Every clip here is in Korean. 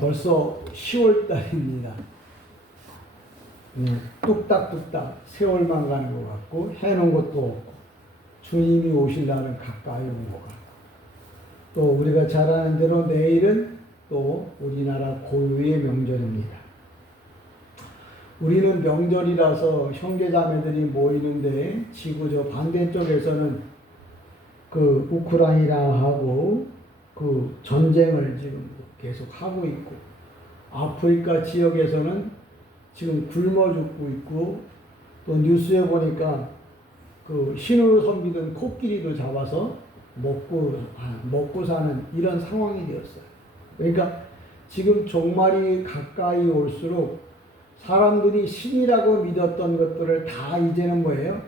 벌써 10월 달입니다. 뚝딱뚝딱 세월만 가는 것 같고 해놓은 것도 없고 주님이 오실 날은 가까이 온 것 같고 또 우리가 잘 아는 대로 내일은 또 우리나라 고유의 명절입니다. 우리는 명절이라서 형제자매들이 모이는데 지구 저 반대쪽에서는 그 우크라이나하고 그 전쟁을 지금 계속 하고 있고 아프리카 지역에서는 지금 굶어 죽고 있고 또 뉴스에 보니까 그 신으로 섬기던 코끼리도 잡아서 먹고 사는 이런 상황이 되었어요. 그러니까 지금 종말이 가까이 올수록 사람들이 신이라고 믿었던 것들을 다 이제는 뭐예요?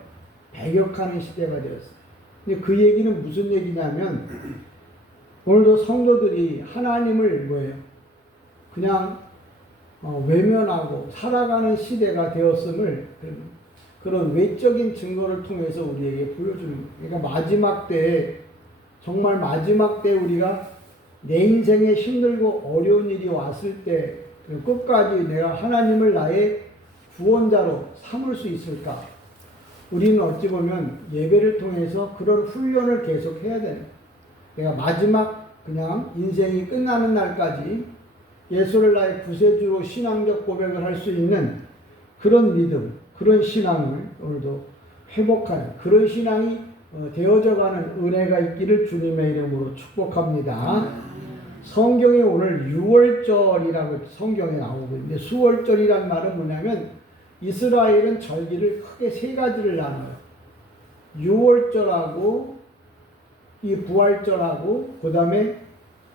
배격하는 시대가 되었어요. 근데 그 얘기는 무슨 얘기냐면 오늘도 성도들이 하나님을 뭐예요? 그냥 외면하고 살아가는 시대가 되었음을 그런 외적인 증거를 통해서 우리에게 보여주는 거예요. 그러니까 마지막 때 정말 마지막 때 우리가 내 인생에 힘들고 어려운 일이 왔을 때 끝까지 내가 하나님을 나의 구원자로 삼을 수 있을까? 우리는 어찌 보면 예배를 통해서 그런 훈련을 계속 해야 되는 거예요. 내가 마지막 그냥 인생이 끝나는 날까지 예수를 나의 구세주로 신앙적 고백을 할 수 있는 그런 믿음, 그런 신앙을 오늘도 회복하는 그런 신앙이 되어져가는 은혜가 있기를 주님의 이름으로 축복합니다. 성경에 오늘 6월절이라고 성경에 나오고 있는데 수월절이란 말은 뭐냐면 이스라엘은 절기를 크게 세 가지를 나눠요. 6월절하고 이 부활절하고 그 다음에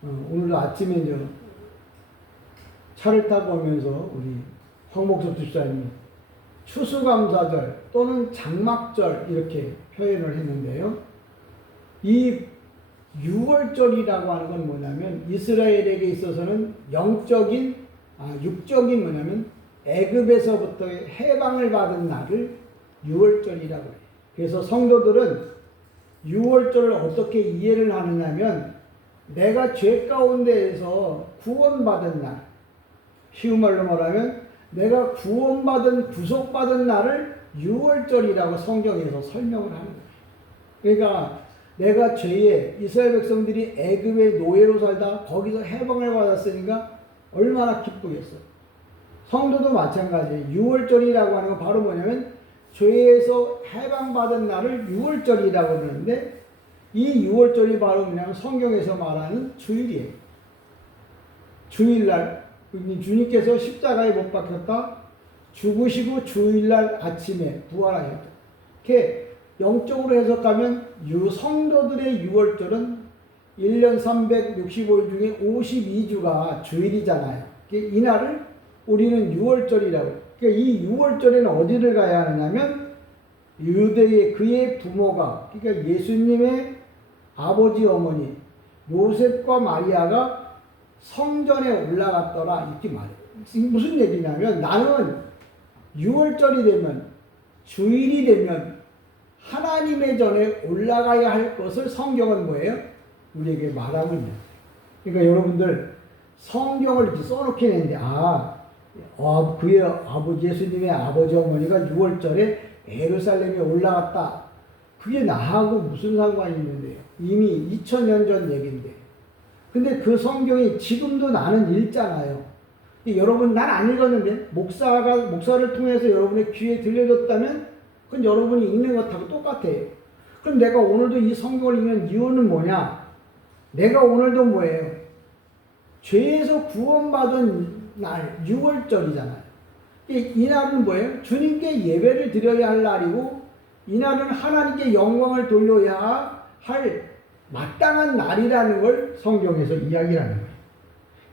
오늘도 아침에 이제 차를 타고 오면서 우리 황목섭 집사님이 추수감사절 또는 장막절 이렇게 표현을 했는데요. 이 6월절이라고 하는 건 뭐냐면 이스라엘에게 있어서는 육적인 뭐냐면 애굽에서부터의 해방을 받은 날을 6월절이라고 해요. 그래서 성도들은 6월절을 어떻게 이해를 하느냐면 내가 죄 가운데에서 구원받은 날, 쉬운 말로 말하면 내가 구속받은 날을 6월절이라고 성경에서 설명을 하는 거예요. 그러니까 내가 죄에 이스라엘 백성들이 애굽의 노예로 살다 거기서 해방을 받았으니까 얼마나 기쁘겠어요. 성도도 마찬가지예요. 6월절이라고 하는 건 바로 뭐냐면 죄에서 해방받은 날을 6월절이라고 그러는데 이 6월절이 바로 뭐냐면 성경에서 말하는 주일이에요. 주일날 주님께서 십자가에 못 박혔다 죽으시고 주일날 아침에 부활하셨다. 이렇게 영적으로 해석하면 성도들의 6월절은 1년 365일 중에 52주가 주일이잖아요. 이날을 우리는 6월절이라고. 그러니까 이 6월절에는 어디를 가야 하느냐면 유대의 그의 부모가 그러니까 예수님의 아버지 어머니 요셉과 마리아가 성전에 올라갔더라 이렇게 말해요. 무슨 얘기냐면 나는 6월절이 되면 주일이 되면 하나님의 전에 올라가야 할 것을 성경은 뭐예요? 우리에게 말하고 있는 거예요. 그러니까 여러분들 성경을 이렇게 써놓게 했는데 그의 아버지 예수님의 아버지 어머니가 6월절에 예루살렘에 올라갔다. 그게 나하고 무슨 상관이 있는데요? 이미 2000년 전 얘기인데. 근데 그 성경이 지금도 나는 읽잖아요. 여러분 난 안 읽었는데 목사를 통해서 여러분의 귀에 들려줬다면 그건 여러분이 읽는 것하고 똑같아요. 그럼 내가 오늘도 이 성경을 읽는 이유는 뭐냐? 내가 오늘도 뭐예요? 죄에서 구원받은 날 6월절이잖아요. 이 날은 뭐예요? 주님께 예배를 드려야 할 날이고 이 날은 하나님께 영광을 돌려야 할 마땅한 날이라는 걸 성경에서 이야기하는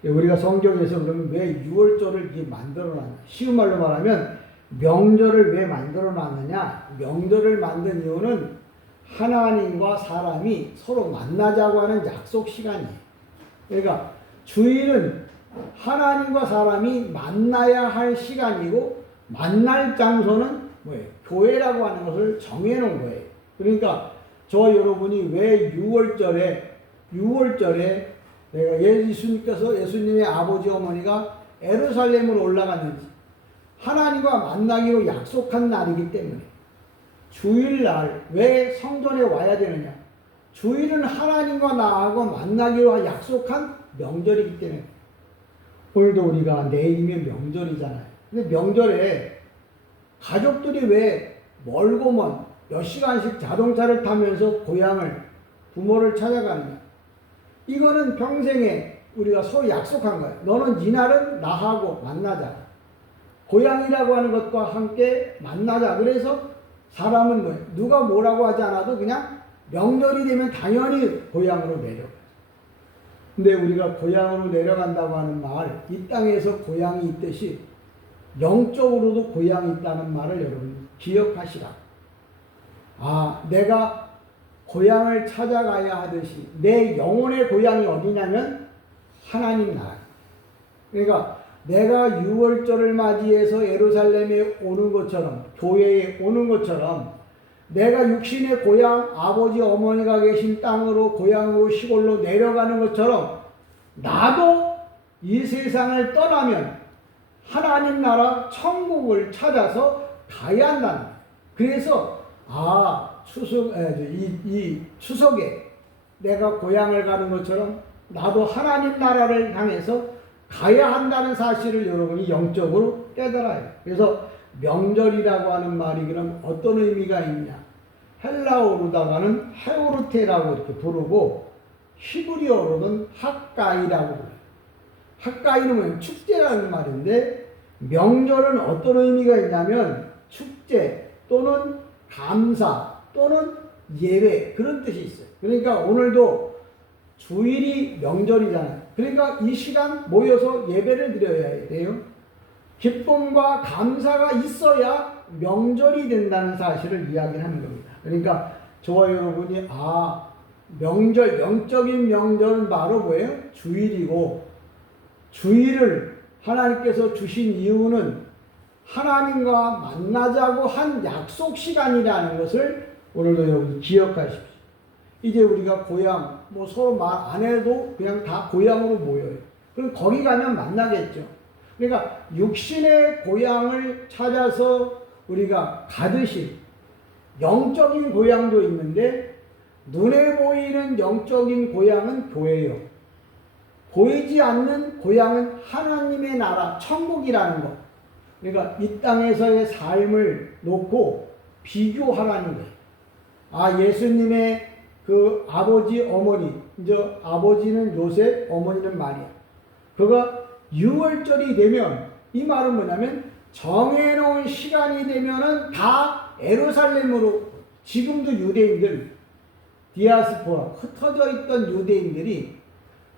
거예요. 우리가 성경에서 그러면 왜 6월절을 이렇게 만들어놨냐? 쉬운 말로 말하면 명절을 왜 만들어놨느냐? 명절을 만든 이유는 하나님과 사람이 서로 만나자고 하는 약속 시간이에요. 그러니까 주일은 하나님과 사람이 만나야 할 시간이고 만날 장소는 뭐예요? 교회라고 하는 것을 정해놓은 거예요. 그러니까 저 여러분이 왜 6월절에 내가 예수님의 아버지 어머니가 예루살렘으로 올라갔는지 하나님과 만나기로 약속한 날이기 때문에 주일날 왜 성전에 와야 되느냐? 주일은 하나님과 나하고 만나기로 약속한 명절이기 때문에 오늘도 우리가 내일이면 명절이잖아요. 근데 명절에 가족들이 왜 멀고 먼 몇 시간씩 자동차를 타면서 고향을 부모를 찾아가느냐? 이거는 평생에 우리가 서로 약속한 거예요. 너는 이날은 나하고 만나자. 고향이라고 하는 것과 함께 만나자. 그래서 사람은 뭐예요? 누가 뭐라고 하지 않아도 그냥 명절이 되면 당연히 고향으로 내려가요. 근데 우리가 고향으로 내려간다고 하는 말, 이 땅에서 고향이 있듯이 영적으로도 고향이 있다는 말을 여러분 기억하시라. 내가 고향을 찾아가야 하듯이 내 영혼의 고향이 어디냐면 하나님 나라. 그러니까 내가 유월절을 맞이해서 예루살렘에 오는 것처럼, 교회에 오는 것처럼 내가 육신의 고향, 아버지 어머니가 계신 땅으로, 고향으로, 시골로 내려가는 것처럼 나도 이 세상을 떠나면 하나님 나라 천국을 찾아서 가야 한다는 거예요. 그래서 이 추석에 내가 고향을 가는 것처럼 나도 하나님 나라를 향해서 가야 한다는 사실을 여러분이 영적으로 깨달아요. 그래서 명절이라고 하는 말이 그럼 어떤 의미가 있냐? 헬라어로다가는 헤오르테라고 이렇게 부르고 히브리어로는 학가이라고 불러요. 학가이는 뭐예요? 축제라는 말인데 명절은 어떤 의미가 있냐면 축제 또는 감사 또는 예배 그런 뜻이 있어요. 그러니까 오늘도 주일이 명절이잖아요. 그러니까 이 시간 모여서 예배를 드려야 돼요. 기쁨과 감사가 있어야 명절이 된다는 사실을 이야기하는 겁니다. 그러니까 저와 여러분이 명절, 영적인 명절은 바로 뭐예요? 주일이고 주일을 하나님께서 주신 이유는 하나님과 만나자고 한 약속 시간이라는 것을 오늘도 여러분 기억하십시오. 이제 우리가 고향, 서로 말 안 해도 그냥 다 고향으로 모여요. 그럼 거기 가면 만나겠죠. 그러니까 육신의 고향을 찾아서 우리가 가듯이 영적인 고향도 있는데 눈에 보이는 영적인 고향은 교회예요. 보이지 않는 고향은 하나님의 나라, 천국이라는 것. 그러니까 이 땅에서의 삶을 놓고 비교하라는 거예요. 예수님의 그 아버지, 어머니, 이제 아버지는 요셉, 어머니는 마리아. 그가 유월절이 되면 이 말은 뭐냐면 정해놓은 시간이 되면은 다 예루살렘으로 지금도 유대인들, 디아스포라, 흩어져 있던 유대인들이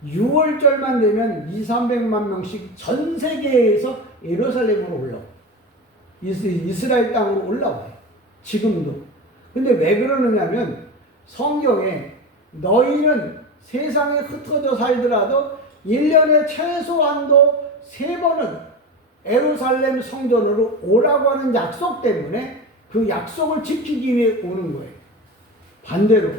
6월절만 되면 200~300만 명씩 전 세계에서 예루살렘으로 올라와요. 이스라엘 땅으로 올라와요. 지금도. 근데 왜 그러느냐면 성경에 너희는 세상에 흩어져 살더라도 1년에 최소한도 3번은 예루살렘 성전으로 오라고 하는 약속 때문에 그 약속을 지키기 위해 오는 거예요. 반대로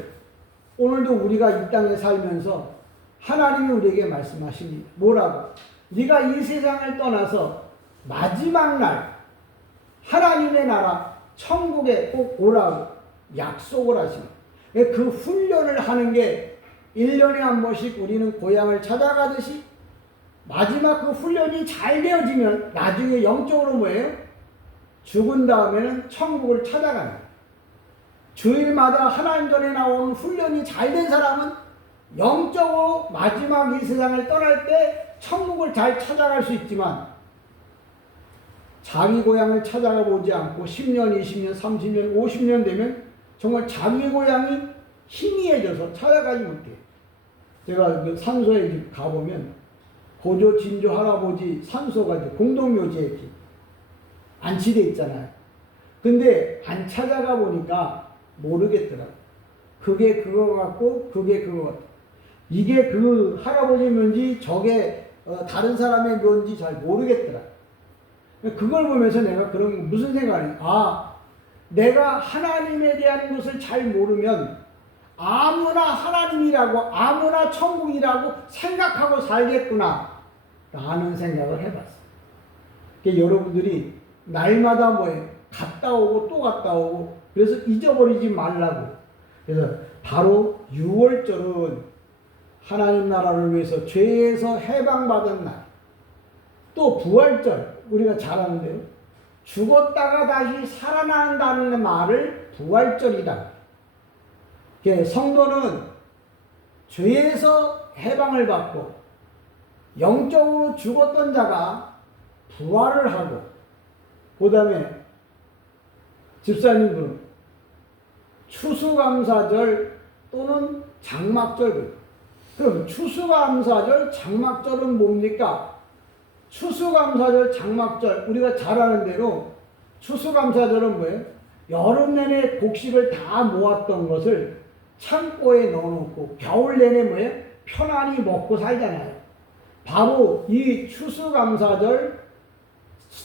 오늘도 우리가 이 땅에 살면서 하나님이 우리에게 말씀하십니다. 뭐라고? 네가 이 세상을 떠나서 마지막 날 하나님의 나라 천국에 꼭 오라고 약속을 하십니다. 그 훈련을 하는 게 1년에 한 번씩 우리는 고향을 찾아가듯이 마지막 그 훈련이 잘 되어지면 나중에 영적으로 뭐예요? 죽은 다음에는 천국을 찾아가는 거예요. 주일마다 하나님 전에 나오는 훈련이 잘 된 사람은 영적으로 마지막 이 세상을 떠날 때 천국을 잘 찾아갈 수 있지만 자기 고향을 찾아가 보지 않고 10년, 20년, 30년, 50년 되면 정말 자기 고향이 희미해져서 찾아가지 못해요. 제가 산소에 가보면 고조, 진조, 할아버지 산소가 이제 공동묘지에 이렇게 안치되어 있잖아요. 근데 안 찾아가 보니까 모르겠더라고요. 그게 그거 같고 그게 그거 같고 이게 그 할아버지 묘인지 저게 다른 사람의 묘인지 잘 모르겠더라고요. 그걸 보면서 내가 무슨 생각을 해요? 내가 하나님에 대한 것을 잘 모르면 아무나 하나님이라고 아무나 천국이라고 생각하고 살겠구나 라는 생각을 해봤어요. 그러니까 여러분들이 날마다 뭐예요? 갔다 오고 또 갔다 오고 그래서 잊어버리지 말라고. 그래서 바로 6월절은 하나님 나라를 위해서 죄에서 해방받은 날, 또 부활절 우리가 잘 아는데요. 죽었다가 다시 살아난다는 말을 부활절이라고 해요. 성도는 죄에서 해방을 받고 영적으로 죽었던 자가 부활을 하고, 그 다음에 집사님들은 추수감사절 또는 장막절. 그럼 추수감사절, 장막절은 뭡니까? 추수감사절, 장막절 우리가 잘 아는 대로 추수감사절은 뭐예요? 여름 내내 곡식을 다 모았던 것을 창고에 넣어놓고 겨울 내내 뭐예요? 편안히 먹고 살잖아요. 바로 이 추수감사절,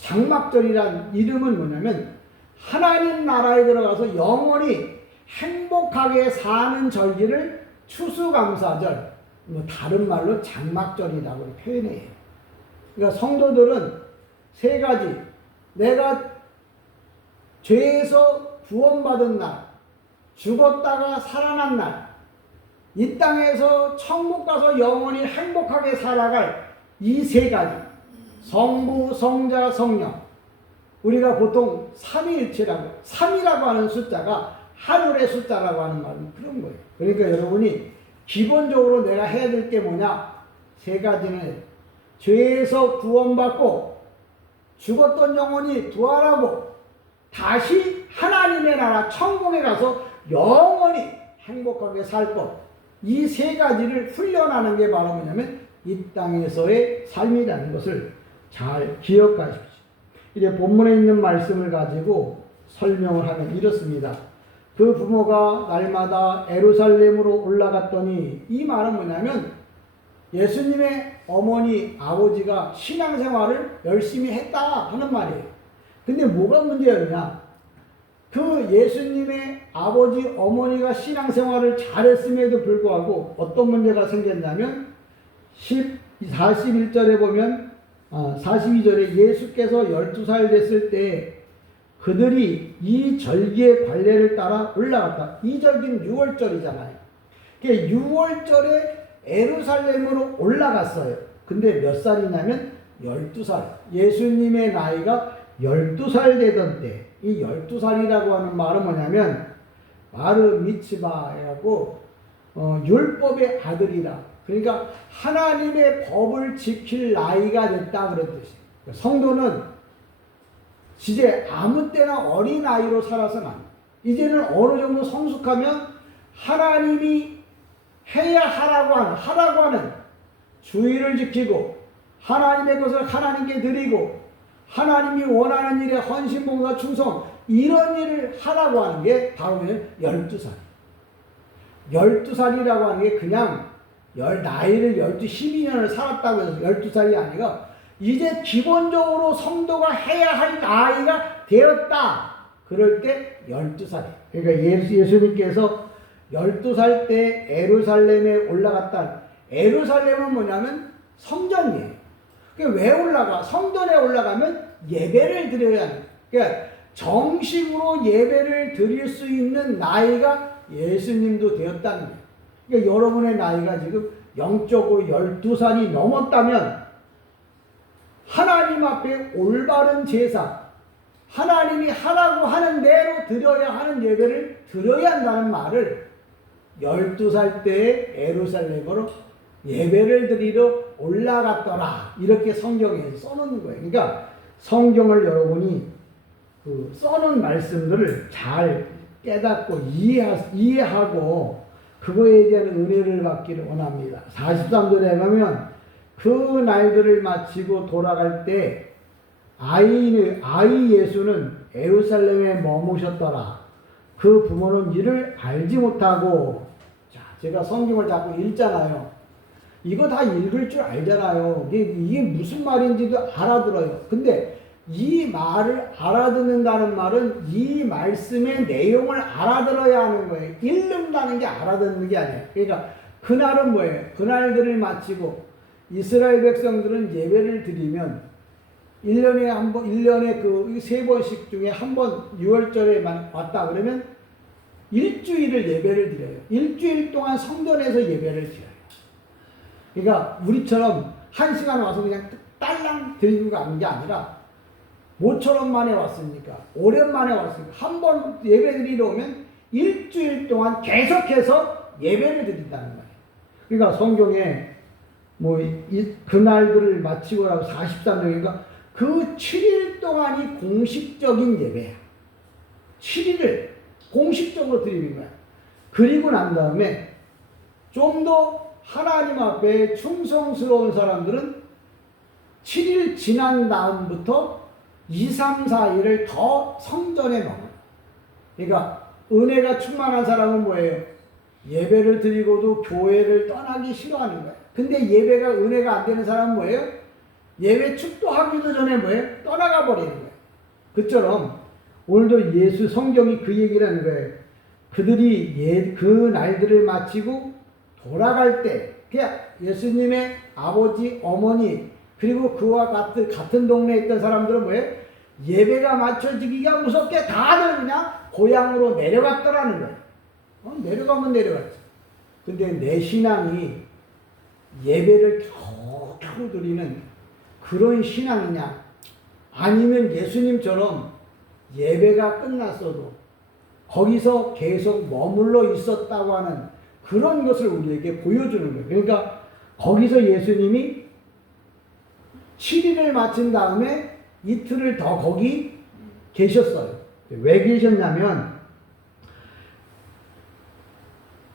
장막절이란 이름은 뭐냐면 하나님 나라에 들어가서 영원히 행복하게 사는 절기를 추수감사절, 다른 말로 장막절이라고 표현해요. 그러니까 성도들은 세 가지, 내가 죄에서 구원받은 날, 죽었다가 살아난 날, 이 땅에서 천국 가서 영원히 행복하게 살아갈 이 세 가지, 성부, 성자, 성령, 우리가 보통 삼위일체라고, 3이라고 하는 숫자가 하늘의 숫자라고 하는 말은 그런 거예요. 그러니까 여러분이 기본적으로 내가 해야 될 게 뭐냐? 세 가지는 죄에서 구원받고 죽었던 영혼이 부활하고 다시 하나님의 나라 천국에 가서 영원히 행복하게 살 것. 이 세 가지를 훈련하는 게 바로 뭐냐면 이 땅에서의 삶이라는 것을 잘 기억하십시오. 이제 본문에 있는 말씀을 가지고 설명을 하면 이렇습니다. 그 부모가 날마다 예루살렘으로 올라갔더니, 이 말은 뭐냐면 예수님의 어머니, 아버지가 신앙생활을 열심히 했다 하는 말이에요. 근데 뭐가 문제였냐? 그 예수님의 아버지, 어머니가 신앙생활을 잘했음에도 불구하고 어떤 문제가 생겼냐면 41절에 보면 42절에 예수께서 12살 됐을 때 그들이 이 절기의 관례를 따라 올라갔다. 이 절기는 6월절이잖아요. 6월절에 예루살렘으로 올라갔어요. 근데 몇 살이냐면 12살. 예수님의 나이가 12살 되던 때, 이 12살이라고 하는 말은 뭐냐면 바르 미츠바라고 율법의 아들이라. 그러니까 하나님의 법을 지킬 나이가 됐다 그런 뜻이에요. 성도는 이제 아무 때나 어린 아이로 살아서는 안 돼요. 이제는 어느 정도 성숙하면 하나님이 해야 하라고 하는 주의를 지키고 하나님의 것을 하나님께 드리고 하나님이 원하는 일에 헌신, 봉사, 충성, 이런 일을 하라고 하는 게 바로 12살. 12살이라고 하는 게 그냥 나이를 12년을 살았다고 해서 12살이 아니라 이제 기본적으로 성도가 해야 할 나이가 되었다. 그럴 때 12살이에요. 그러니까 예수님께서 12살 때 예루살렘에 올라갔다. 예루살렘은 뭐냐면 성전이에요. 그러니까 왜 올라가? 성전에 올라가면 예배를 드려야 해요. 그러니까 정식으로 예배를 드릴 수 있는 나이가 예수님도 되었다는 거예요. 그러니까 여러분의 나이가 지금 영적으로 12살이 넘었다면 하나님 앞에 올바른 제사, 하나님이 하라고 하는 대로 드려야 하는 예배를 드려야 한다는 말을 12살 때 예루살렘으로 예배를 드리러 올라갔더라. 이렇게 성경에 써놓는 거예요. 그러니까 성경을 여러분이 써놓은 말씀들을 잘 깨닫고 이해하고 그거에 대한 은혜를 받기를 원합니다. 43절에 보면 그 날들을 마치고 돌아갈 때 아이 예수는 예루살렘에 머무셨더라. 그 부모는 이를 알지 못하고, 자, 제가 성경을 자꾸 읽잖아요. 이거 다 읽을 줄 알잖아요. 이게 무슨 말인지도 알아들어요. 근데 이 말을 알아듣는다는 말은 이 말씀의 내용을 알아들어야 하는 거예요. 읽는다는 게 알아듣는 게 아니에요. 그러니까 그날은 뭐예요? 그날들을 마치고 이스라엘 백성들은 예배를 드리면 1년에 한 번, 1년에 그 세 번씩 중에 한 번 6월절에 왔다 그러면 일주일을 예배를 드려요. 일주일 동안 성전에서 예배를 드려요. 그러니까 우리처럼 한 시간 와서 그냥 딸랑 드리고 가는 게 아니라 모처럼 만에 왔으니까, 오랜만에 왔으니까 한 번 예배 드리러 오면 일주일 동안 계속해서 예배를 드린다는 거예요. 그러니까 성경에 그날들을 마치고라고 43절이니까 그 7일 동안이 공식적인 예배야. 7일을 공식적으로 드리는 거야. 그리고 난 다음에 좀 더 하나님 앞에 충성스러운 사람들은 7일 지난 다음부터 2, 3, 4일을 더 성전에 넣어요. 그러니까 은혜가 충만한 사람은 뭐예요? 예배를 드리고도 교회를 떠나기 싫어하는 거예요. 근데 예배가 은혜가 안 되는 사람은 뭐예요? 예배 축도하기도 전에 뭐예요? 떠나가 버리는 거예요. 그처럼 오늘도 예수 성경이 그 얘기를 하는 거예요. 그들이 그 날들을 마치고 돌아갈 때, 그냥 예수님의 아버지, 어머니, 그리고 그와 같은 동네에 있던 사람들은 뭐예요? 예배가 맞춰지기가 무섭게 다들 그냥 고향으로 내려갔더라는 거예요. 내려가면 내려갔지. 근데 내 신앙이 예배를 겨우 드리는 그런 신앙이냐? 아니면 예수님처럼 예배가 끝났어도 거기서 계속 머물러 있었다고 하는 그런 것을 우리에게 보여주는 거예요. 그러니까 거기서 예수님이 7일을 마친 다음에 이틀을 더 거기 계셨어요. 왜 계셨냐면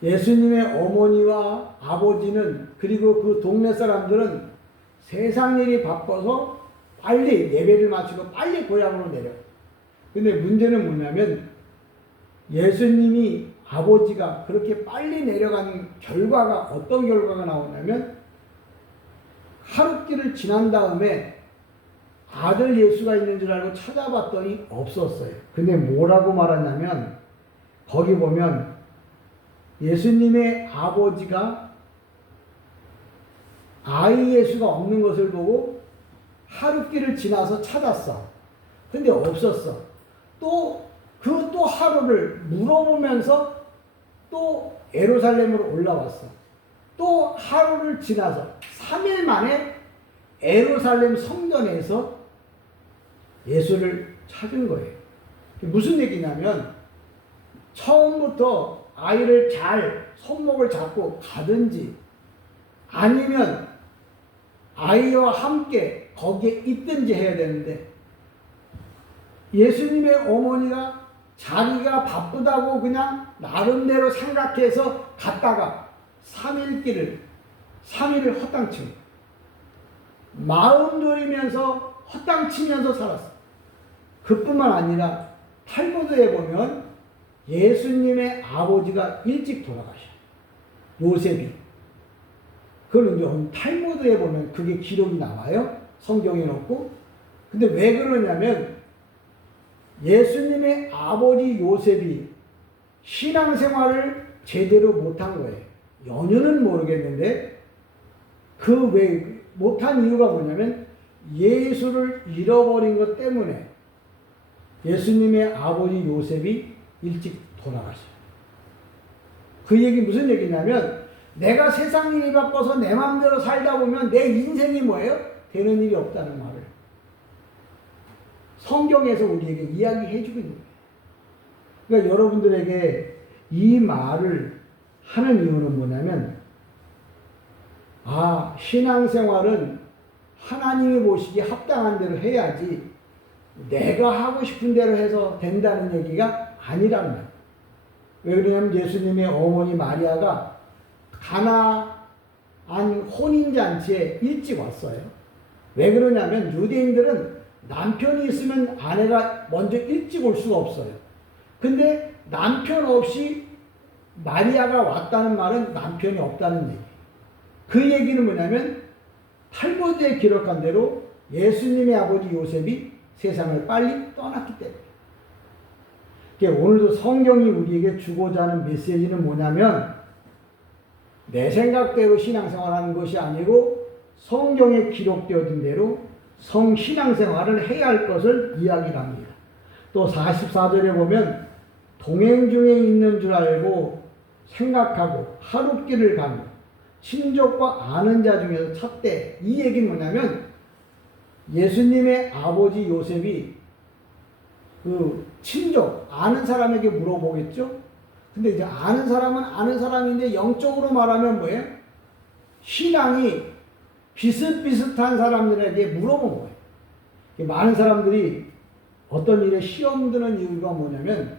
예수님의 어머니와 아버지는 그리고 그 동네 사람들은 세상 일이 바빠서 빨리 예배를 마치고 빨리 고향으로 내려. 근데 문제는 뭐냐면 예수님이 아버지가 그렇게 빨리 내려간 결과가 어떤 결과가 나오냐면 하룻길을 지난 다음에 아들 예수가 있는 줄 알고 찾아봤더니 없었어요. 근데 뭐라고 말하냐면 거기 보면 예수님의 아버지가 아이 예수가 없는 것을 보고 하룻길을 지나서 찾았어. 근데 없었어. 또 하루를 물어보면서 또 예루살렘으로 올라왔어. 또 하루를 지나서 3일 만에 예루살렘 성전에서 예수를 찾은 거예요. 무슨 얘기냐면 처음부터 아이를 잘 손목을 잡고 가든지 아니면 아이와 함께 거기에 있든지 해야 되는데 예수님의 어머니가 자기가 바쁘다고 그냥 나름대로 생각해서 갔다가 3일을 헛땅치고 마음 졸이면서 헛땅치면서 살았어. 그뿐만 아니라 탈무드에 보면 예수님의 아버지가 일찍 돌아가셔. 요셉이. 그걸 이제 탈무드에 보면 그게 기록이 나와요. 성경에 넣고. 근데 왜 그러냐면 예수님의 아버지 요셉이 신앙생활을 제대로 못한 거예요. 연유는 모르겠는데 그 왜 못한 이유가 뭐냐면 예수를 잃어버린 것 때문에 예수님의 아버지 요셉이 일찍 돌아가셔요. 그 얘기 무슨 얘기냐면 내가 세상 일이 바빠서 내 마음대로 살다 보면 내 인생이 뭐예요? 되는 일이 없다는 말을 성경에서 우리에게 이야기해 주고 있는 거예요. 그러니까 여러분들에게 이 말을 하는 이유는 뭐냐면 신앙생활은 하나님이 보시기에 합당한 대로 해야지 내가 하고 싶은 대로 해서 된다는 얘기가 아니란 말이에요. 왜 그러냐면 예수님의 어머니 마리아가 가나안 혼인잔치에 일찍 왔어요. 왜 그러냐면 유대인들은 남편이 있으면 아내가 먼저 일찍 올 수가 없어요. 근데 남편 없이 마리아가 왔다는 말은 남편이 없다는 얘기. 그 얘기는 뭐냐면 탈무드에 기록한 대로 예수님의 아버지 요셉이 세상을 빨리 떠났기 때문에. 그러니까 오늘도 성경이 우리에게 주고자 하는 메시지는 뭐냐면 내 생각대로 신앙생활하는 것이 아니고 성경에 기록되어진 대로 성신앙생활을 해야 할 것을 이야기를 합니다. 또 44절에 보면 동행 중에 있는 줄 알고 생각하고 하룻길을 가며 친족과 아는 자 중에서 찾되. 이 얘기는 뭐냐면 예수님의 아버지 요셉이 그 친족, 아는 사람에게 물어보겠죠? 근데 이제 아는 사람은 아는 사람인데 영적으로 말하면 뭐예요? 신앙이 비슷비슷한 사람들에게 물어본 거예요. 많은 사람들이 어떤 일에 시험 드는 이유가 뭐냐면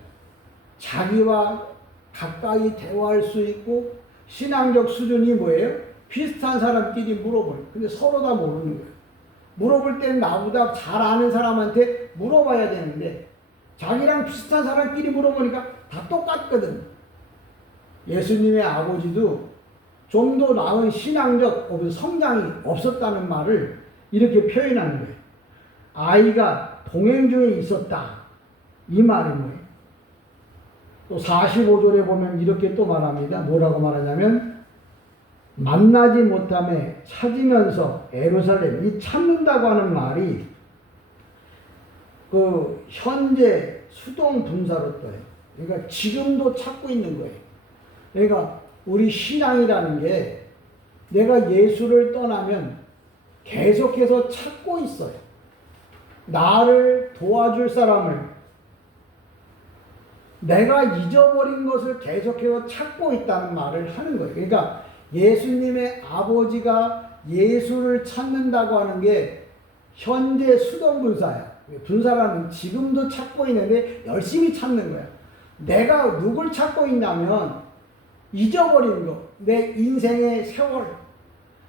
자기와 가까이 대화할 수 있고 신앙적 수준이 뭐예요? 비슷한 사람끼리 물어봐요. 근데 서로 다 모르는 거예요. 물어볼 때는 나보다 잘 아는 사람한테 물어봐야 되는데 자기랑 비슷한 사람끼리 물어보니까 다 똑같거든. 예수님의 아버지도 좀 더 나은 신앙적 성장이 없었다는 말을 이렇게 표현하는 거예요. 아이가 동행 중에 있었다. 이 말은 뭐예요? 또 45절에 보면 이렇게 또 말합니다. 뭐라고 말하냐면 만나지 못함에 찾으면서 예루살렘, 이 찾는다고 하는 말이 그 현재 수동 분사로 떠요. 그러니까 지금도 찾고 있는 거예요. 그러니까 우리 신앙이라는 게 내가 예수를 떠나면 계속해서 찾고 있어요. 나를 도와줄 사람을, 내가 잊어버린 것을 계속해서 찾고 있다는 말을 하는 거예요. 그러니까 예수님의 아버지가 예수를 찾는다고 하는 게 현재 수동분사야. 분사라는 지금도 찾고 있는데 열심히 찾는 거야. 내가 누굴 찾고 있냐면 잊어버린 거, 내 인생의 세월,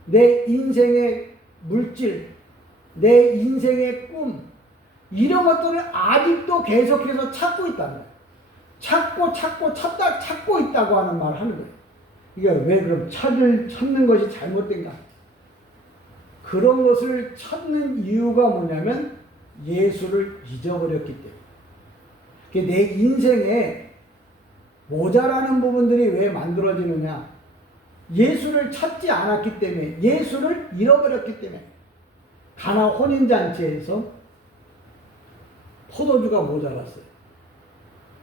내 인생의 물질, 내 인생의 꿈, 이런 것들을 아직도 계속해서 찾고 있다는 거예요. 찾고 있다고 하는 말을 하는 거예요. 이게 왜 그럼 찾는 것이 잘못된가? 그런 것을 찾는 이유가 뭐냐면 예수를 잊어버렸기 때문에. 내 인생에 모자라는 부분들이 왜 만들어지느냐? 예수를 찾지 않았기 때문에, 예수를 잃어버렸기 때문에. 가나 혼인잔치에서 포도주가 모자랐어요.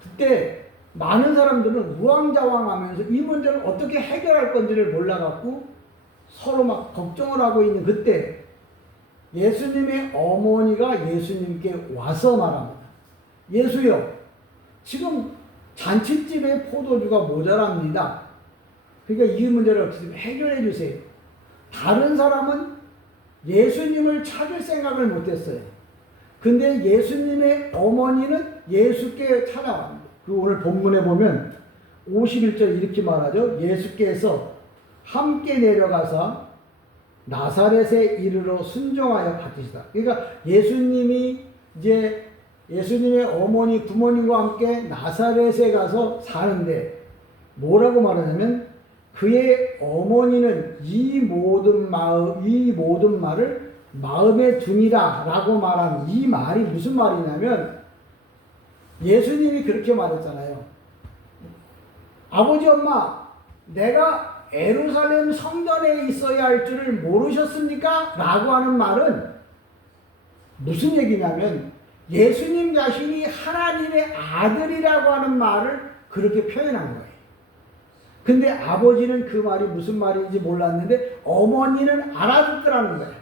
그때 많은 사람들은 우왕좌왕하면서 이 문제를 어떻게 해결할 건지를 몰라갖고 서로 막 걱정을 하고 있는 그때 예수님의 어머니가 예수님께 와서 말합니다. 예수여, 지금 잔치집에 포도주가 모자랍니다. 그러니까 이 문제를 어떻게 해결해 주세요. 다른 사람은 예수님을 찾을 생각을 못했어요. 근데 예수님의 어머니는 예수께 찾아갑니다. 그 오늘 본문에 보면 51절 이렇게 말하죠. 예수께서 함께 내려가서 나사렛에 이르러 순종하여 받으시다. 그러니까 예수님이 이제 예수님의 어머니 부모님과 함께 나사렛에 가서 사는데 뭐라고 말하냐면 그의 어머니는 이 모든 말을 마음에 두니라 라고 말한 이 말이 무슨 말이냐면 예수님이 그렇게 말했잖아요. 아버지 엄마, 내가 예루살렘 성전에 있어야 할 줄을 모르셨습니까? 라고 하는 말은 무슨 얘기냐면 예수님 자신이 하나님의 아들이라고 하는 말을 그렇게 표현한 거예요. 근데 아버지는 그 말이 무슨 말인지 몰랐는데 어머니는 알아듣더라는 거예요.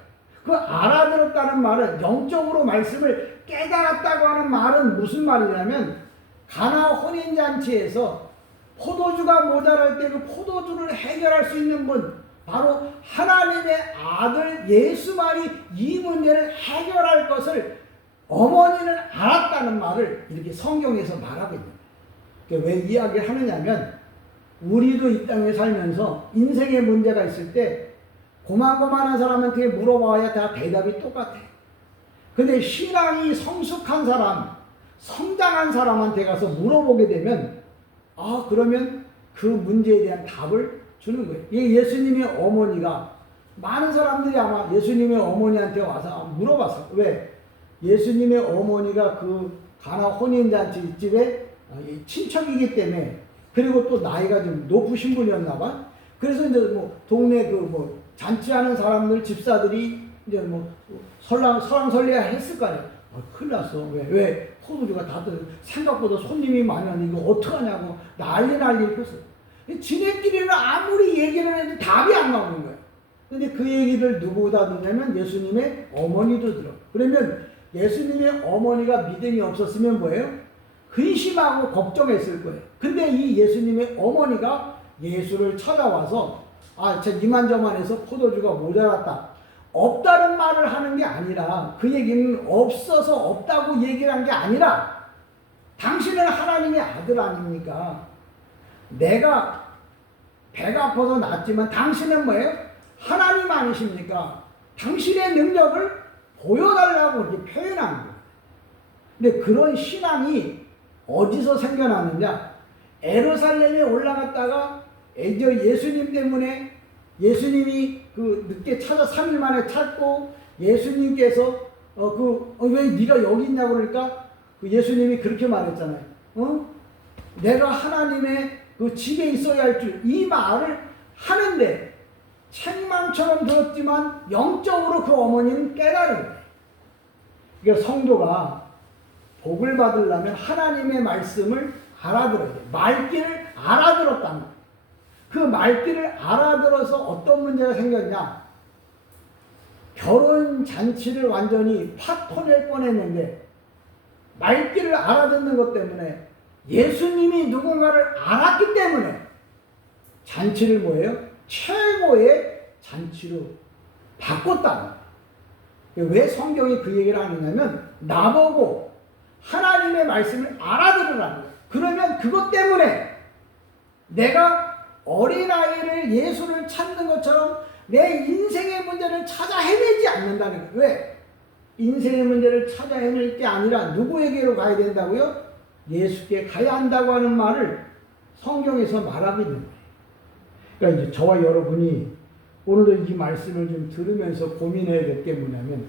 그 알아들었다는 말은 영적으로 말씀을 깨달았다고 하는 말은 무슨 말이냐면 가나 혼인잔치에서 포도주가 모자랄 때 그 포도주를 해결할 수 있는 분 바로 하나님의 아들 예수만이 이 문제를 해결할 것을 어머니는 알았다는 말을 이렇게 성경에서 말하고 있는 거예요. 왜 이야기를 하느냐면 우리도 이 땅에 살면서 인생의 문제가 있을 때 고만고만한 사람한테 물어봐야 다 대답이 똑같아요. 근데 신앙이 성숙한 사람, 성장한 사람한테 가서 물어보게 되면 그러면 그 문제에 대한 답을 주는 거예요. 예수님의 어머니가 많은 사람들이 아마 예수님의 어머니한테 와서 물어봤어요. 왜? 예수님의 어머니가 그 가나 혼인잔치 집에 친척이기 때문에, 그리고 또 나이가 좀 높으신 분이었나 봐. 그래서 이제 뭐 동네 그 뭐 잔치하는 사람들 집사들이 이제 뭐 설왕설래야 했을 거 아니야. 큰일 났어. 왜 포도주가 다 생각보다 손님이 많이 왔는데 이거 어떡하냐고 난리 폈어. 지네끼리는 아무리 얘기를 해도 답이 안 나오는 거야. 근데 그 얘기를 누구보다 듣냐면 예수님의 어머니도 들어. 그러면 예수님의 어머니가 믿음이 없었으면 뭐예요? 근심하고 걱정했을 거예요. 근데 이 예수님의 어머니가 예수를 찾아와서 이만저만해서 포도주가 모자랐다, 없다는 말을 하는 게 아니라, 그 얘기는 없어서 없다고 얘기를 한 게 아니라, 당신은 하나님의 아들 아닙니까? 내가 배가 아파서 낳았지만 당신은 뭐예요? 하나님 아니십니까? 당신의 능력을 보여달라고 이렇게 표현한 거예요. 근데 그런 신앙이 어디서 생겨났느냐? 예루살렘에 올라갔다가 예수님 때문에, 예수님이 그 늦게 3일 만에 찾고, 예수님께서 왜 네가 여기 있냐고 그러니까 그 예수님이 그렇게 말했잖아요. 내가 하나님의 그 집에 있어야 할 줄, 이 말을 하는데 책망처럼 들었지만 영적으로 그 어머니는 깨달은 거예요. 그러니까 성도가 복을 받으려면 하나님의 말씀을 알아들어야 돼요. 말귀를 알아들었다는 거예요. 그 말귀를 알아들어서 어떤 문제가 생겼냐? 결혼 잔치를 완전히 파토낼 뻔했는데 말귀를 알아듣는 것 때문에, 예수님이 누군가를 알았기 때문에 잔치를 뭐예요? 최고의 잔치로 바꿨다는 거예요. 왜 성경이 그 얘기를 하느냐면, 나보고 하나님의 말씀을 알아들으라는 거예요. 그러면 그것 때문에 내가 어린아이를 예수를 찾는 것처럼 내 인생의 문제를 찾아 헤매지 않는다는 거예요. 왜? 인생의 문제를 찾아 헤맬 게 아니라 누구에게로 가야 된다고요? 예수께 가야 한다고 하는 말을 성경에서 말하고 있는 거예요. 그러니까 이제 저와 여러분이 오늘도 이 말씀을 좀 들으면서 고민해야 될 게 뭐냐면,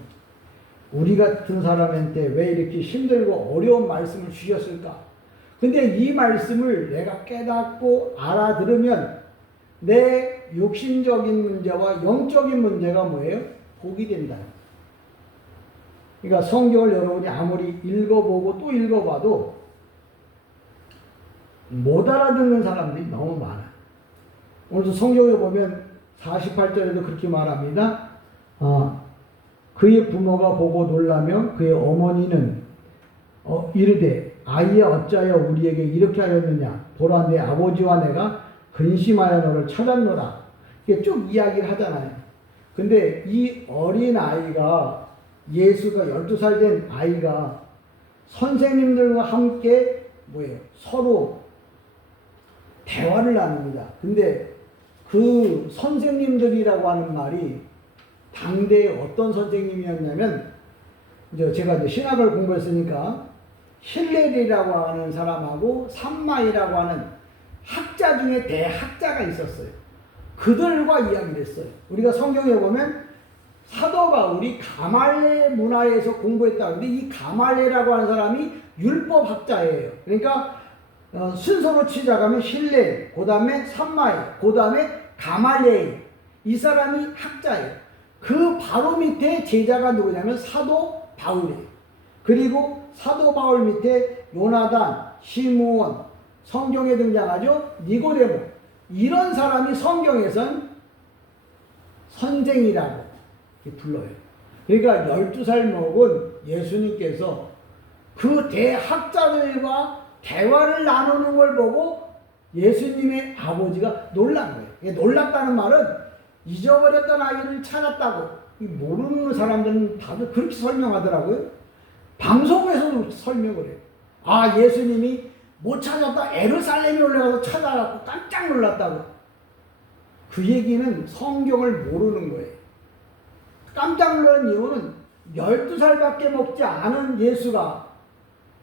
우리 같은 사람한테 왜 이렇게 힘들고 어려운 말씀을 주셨을까? 근데 이 말씀을 내가 깨닫고 알아들으면 내 육신적인 문제와 영적인 문제가 뭐예요? 복이 된다. 그러니까 성경을 여러분이 아무리 읽어보고 또 읽어봐도 못 알아듣는 사람들이 너무 많아요. 오늘도 성경에 보면 48절에도 그렇게 말합니다. 그의 부모가 보고 놀라며 그의 어머니는 이르되 아이야 어찌하여 우리에게 이렇게 하였느냐? 보라 내 아버지와 내가 근심하여 너를 찾았노라. 이게 쭉 이야기를 하잖아요. 근데 이 어린 아이가, 예수가 12살 된 아이가 선생님들과 함께 서로 대화를 나눕니다. 근데 그 선생님들이라고 하는 말이 당대에 어떤 선생님이었냐면, 제가 신학을 공부했으니까 힐렐이라고 하는 사람하고 삼마이라고 하는 학자 중에 대학자가 있었어요. 그들과 이야기를 했어요. 우리가 성경에 보면 사도 바울이 가말레 문화에서 공부했다. 근데 이 가말레라고 하는 사람이 율법학자예요. 그러니까 순서로 치자가면 힐렐, 그 다음에 삼마이, 그 다음에 가말레, 이 사람이 학자예요. 그 바로 밑에 제자가 누구냐면 사도 바울이에요. 그리고 사도 바울 밑에 요나단, 시므온, 성경에 등장하죠. 니고데모, 이런 사람이 성경에선 선생이라고 불러요. 그러니까 12살 먹은 예수님께서 그 대학자들과 대화를 나누는 걸 보고 예수님의 아버지가 놀란 거예요. 놀랐다는 말은 잊어버렸던 아이를 찾았다고. 모르는 사람들은 다들 그렇게 설명하더라고요. 방송에서도 설명을 해요. 예수님이 못 찾았다, 예루살렘에 올라가서 찾아갖고 깜짝 놀랐다고. 그 얘기는 성경을 모르는 거예요. 깜짝 놀란 이유는 12살밖에 먹지 않은 예수가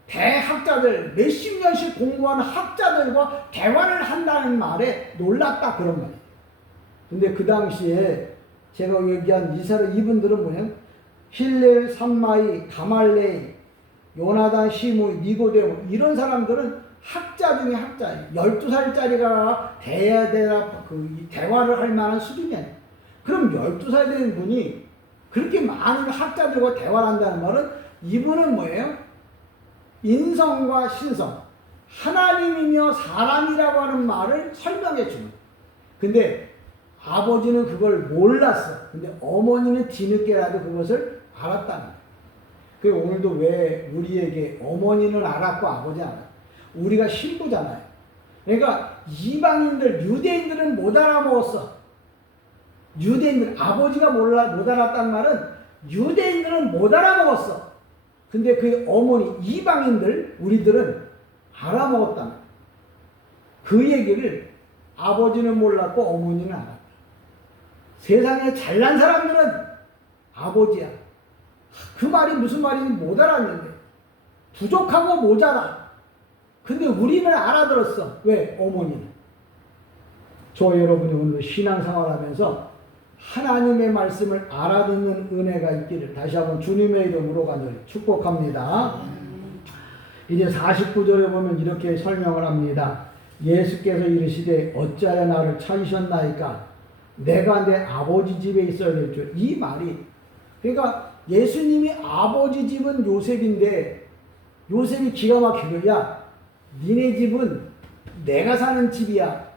대학자들, 몇십 년씩 공부하는 학자들과 대화를 한다는 말에 놀랐다, 그런 말이에요. 근데 그 당시에 제가 얘기한 이분들은 뭐냐면 힐렐, 삼마이, 가말레이, 요나단, 시므, 니고데모 이런 사람들은 학자 중에 학자예요. 12살짜리가 대화를 할 만한 수준이 아니에요. 그럼 12살 된 분이 그렇게 많은 학자들과 대화를 한다는 말은 이분은 뭐예요? 인성과 신성, 하나님이며 사람이라고 하는 말을 설명해 주는. 근데 아버지는 그걸 몰랐어. 근데 어머니는 뒤늦게라도 그것을 알았다는 거예요. 그 오늘도 왜 우리에게 어머니는 알았고 아버지는 알았고, 우리가 신부잖아요. 그러니까 이방인들, 유대인들은 못 알아먹었어. 유대인들, 아버지가 못 알았다는 말은 유대인들은 못 알아먹었어. 근데 그 어머니, 이방인들, 우리들은 알아먹었다는 거예요. 그 얘기를 아버지는 몰랐고 어머니는 알았다. 세상에 잘난 사람들은 아버지야. 그 말이 무슨 말인지 못 알았는데, 부족하고 모자라. 근데 우리는 알아들었어. 왜? 어머니는. 저 여러분이 오늘 신앙생활 하면서 하나님의 말씀을 알아듣는 은혜가 있기를 다시 한번 주님의 이름으로 간절히 축복합니다. 이제 49절에 보면 이렇게 설명을 합니다. 예수께서 이르시되 어찌하여 나를 찾으셨나이까? 내가 내 아버지 집에 있어야 될 줄. 이 말이, 그러니까 예수님이 아버지 집은 요셉인데 요셉이 기가 막히고, 야 니네 집은 내가 사는 집이야.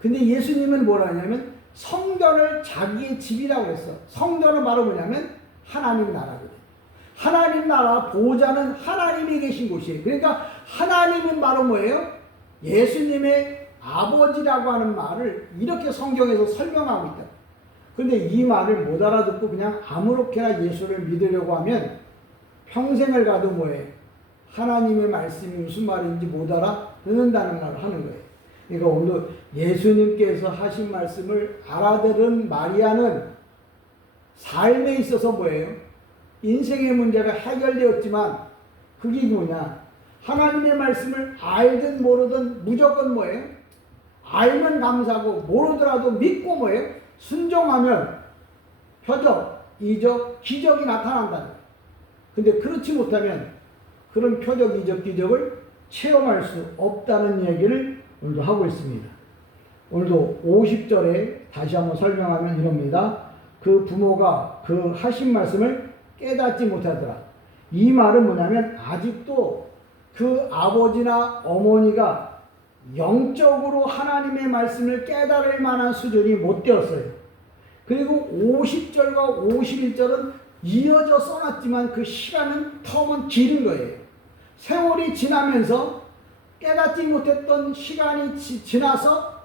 근데 예수님은 뭐라 하냐면 성전을 자기의 집이라고 했어. 성전은 바로 뭐냐면 하나님 나라거든. 하나님 나라 보호자는 하나님이 계신 곳이에요. 그러니까 하나님은 바로 뭐예요? 예수님의 아버지라고 하는 말을 이렇게 성경에서 설명하고 있다. 근데 이 말을 못 알아듣고 그냥 아무렇게나 예수를 믿으려고 하면 평생을 가도 뭐예요? 하나님의 말씀이 무슨 말인지 못 알아듣는다는 말을 하는 거예요. 그러니까 오늘 예수님께서 하신 말씀을 알아들은 마리아는 삶에 있어서 뭐예요? 인생의 문제가 해결되었지만 그게 뭐냐? 하나님의 말씀을 알든 모르든 무조건 뭐예요? 알면 감사하고 모르더라도 믿고 뭐예요? 순종하면 표적, 이적, 기적이 나타난다는 거예요. 근데 그렇지 못하면 그런 표적, 이적, 기적을 체험할 수 없다는 얘기를 오늘도 하고 있습니다. 오늘도 50절에 다시 한번 설명하면 이럽니다. 그 부모가 그 하신 말씀을 깨닫지 못하더라. 이 말은 뭐냐면 아직도 그 아버지나 어머니가 영적으로 하나님의 말씀을 깨달을 만한 수준이 못 되었어요. 그리고 50절과 51절은 이어져 써놨지만 그 시간은 텀은 길은 거예요. 세월이 지나면서 깨닫지 못했던 시간이 지나서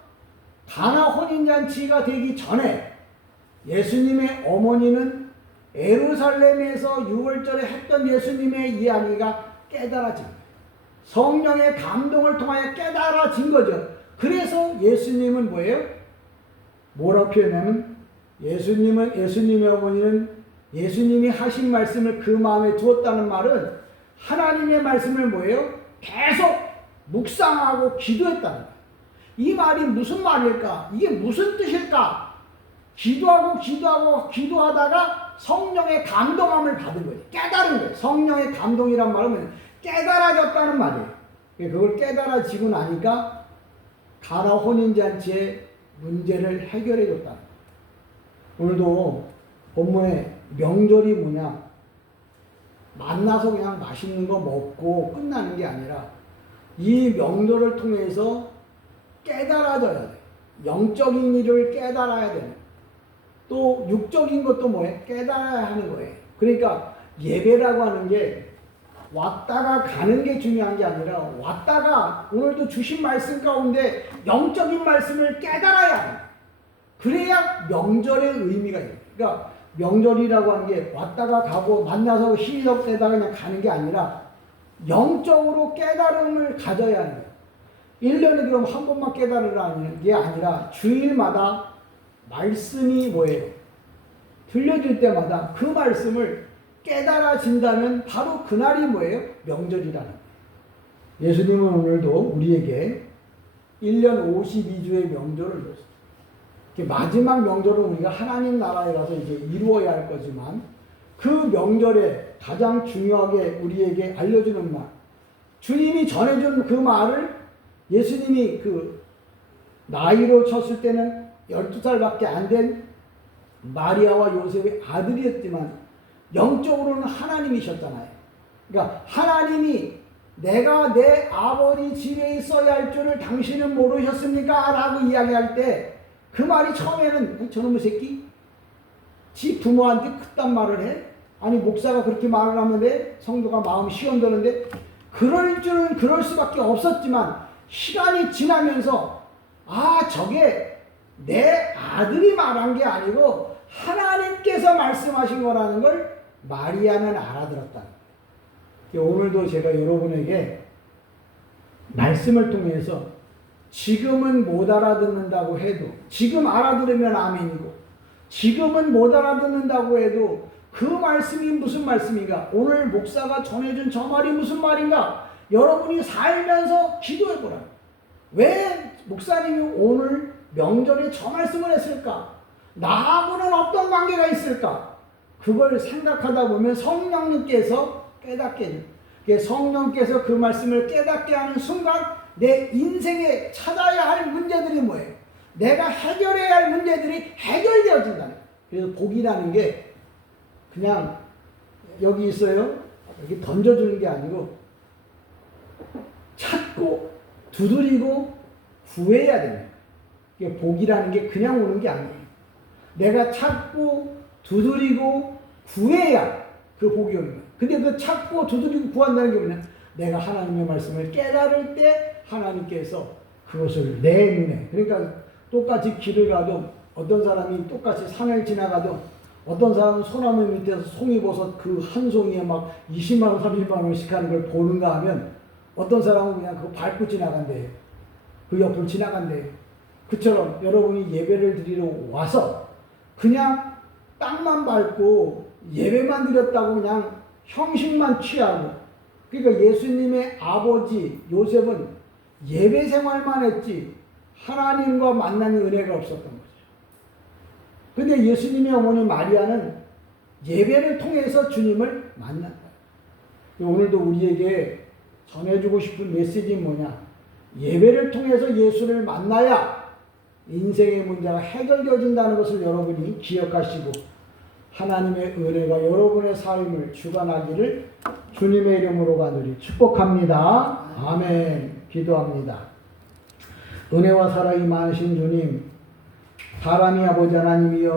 가나 혼인잔치가 되기 전에 예수님의 어머니는 예루살렘에서 6월절에 했던 예수님의 이야기가 깨달아진 거예요. 성령의 감동을 통하여 깨달아진 거죠. 그래서 예수님은 뭐예요? 뭐라고 표현하면 예수님의 어머니는 예수님이 하신 말씀을 그 마음에 두었다는 말은 하나님의 말씀을 뭐예요? 계속 묵상하고 기도했다는 거예요. 이 말이 무슨 말일까? 이게 무슨 뜻일까? 기도하다가 성령의 감동함을 받은 거예요. 깨달은 거예요. 성령의 감동이란 말은 깨달아졌다는 말이에요. 그걸 깨달아지고 나니까 가나 혼인잔치의 문제를 해결해 줬다는 거예요. 오늘도 본문에 명절이 뭐냐? 만나서 그냥 맛있는 거 먹고 끝나는 게 아니라 이 명절을 통해서 깨달아져야 돼. 영적인 일을 깨달아야 되는. 또 육적인 것도 뭐예요? 깨달아야 하는 거예요. 그러니까 예배라고 하는 게 왔다가 가는 게 중요한 게 아니라 왔다가 오늘도 주신 말씀 가운데 영적인 말씀을 깨달아야 해요. 그래야 명절의 의미가 있어요. 그러니까 명절이라고 하는 게 왔다가 가고 만나서 힘이 없다가 그냥 가는 게 아니라 영적으로 깨달음을 가져야 하는 거예요. 1년에 그럼 한 번만 깨달으라는 게 아니라 주일마다 말씀이 뭐예요? 들려줄 때마다 그 말씀을 깨달아진다면 바로 그날이 뭐예요? 명절이라는 거예요. 예수님은 오늘도 우리에게 1년 52주의 명절을 줬어요. 마지막 명절은 우리가 하나님 나라에 가서 이제 이루어야 할 거지만 그 명절에 가장 중요하게 우리에게 알려주는 말, 주님이 전해준 그 말을 예수님이 그 나이로 쳤을 때는 12살밖에 안 된 마리아와 요셉의 아들이었지만 영적으로는 하나님이셨잖아요. 그러니까 하나님이 내가 내 아버지 집에 있어야 할 줄을 당신은 모르셨습니까? 라고 이야기할 때 그 말이 처음에는 저놈의 새끼? 지 부모한테 그딴 말을 해? 아니 목사가 그렇게 말을 하는데 성도가 마음이 시원되는데 그럴 줄은 그럴 수밖에 없었지만 시간이 지나면서 아 저게 내 아들이 말한 게 아니고 하나님께서 말씀하신 거라는 걸 마리아는 알아들었다. 오늘도 제가 여러분에게 말씀을 통해서 지금은 못 알아듣는다고 해도 지금 알아들으면 아멘이고 지금은 못 알아듣는다고 해도 그 말씀이 무슨 말씀인가? 오늘 목사가 전해준 저 말이 무슨 말인가? 여러분이 살면서 기도해 보라. 왜 목사님이 오늘 명절에 저 말씀을 했을까? 나하고는 어떤 관계가 있을까? 그걸 생각하다 보면 성령님께서 깨닫게 돼요. 성령께서 그 말씀을 깨닫게 하는 순간 내 인생에 찾아야 할 문제들이 뭐예요? 내가 해결해야 할 문제들이 해결되어진다는 거예요. 그래서 복이라는 게 그냥 여기 있어요. 여기 던져주는 게 아니고 찾고 두드리고 구해야 됩니다. 복이라는 게 그냥 오는 게 아니에요. 내가 찾고 두드리고 구해야 그 복이 오는 거예요. 근데 그 찾고 두드리고 구한다는 게 뭐냐? 내가 하나님의 말씀을 깨달을 때 하나님께서 그것을 내 눈에, 그러니까 똑같이 길을 가도 어떤 사람이 똑같이 산을 지나가도 어떤 사람은 소나무 밑에서 송이버섯 그 한 송이에 막 20만 원, 30만 원씩 하는 걸 보는가 하면 어떤 사람은 그냥 그거 밟고 지나간대요. 그 옆을 지나간대요. 그처럼 여러분이 예배를 드리러 와서 그냥 땅만 밟고 예배만 드렸다고 그냥 형식만 취하고, 그러니까 예수님의 아버지 요셉은 예배 생활만 했지 하나님과 만나는 은혜가 없었던 거죠. 근데 예수님의 어머니 마리아는 예배를 통해서 주님을 만났다. 오늘도 우리에게 전해주고 싶은 메시지는 뭐냐? 예배를 통해서 예수를 만나야 인생의 문제가 해결되어진다는 것을 여러분이 기억하시고 하나님의 은혜가 여러분의 삶을 주관하기를 주님의 이름으로 간절히 축복합니다. 아멘. 기도합니다. 은혜와 사랑이 많으신 주님, 사람이 아버지 하나님이여